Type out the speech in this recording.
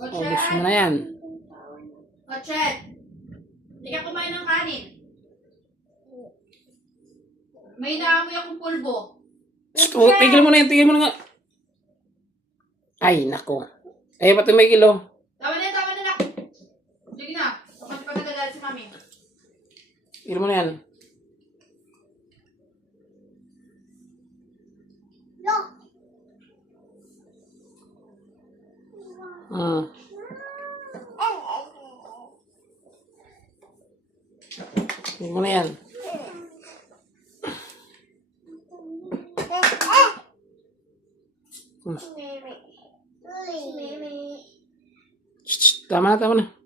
Ubus mo na yan. Ochet, hindi ka kumain ng kanin. May naamoy akong pulbo. Tigil mo na yan, tigil mo na nga. Ay, nako. Ay, pati may kilo. Tama na nak. Sige na, kapag pa nagagalit si mami. Tigil mo na yan. Tigil mo na yan. Tama na, tama na.